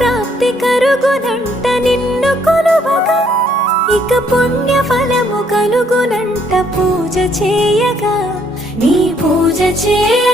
ప్రాప్తి కరుగునంట నిన్ను కొలువగా. ఇక పుణ్య ఫలము కలుగునంట పూజ చేయగా. నీ పూజ చేయ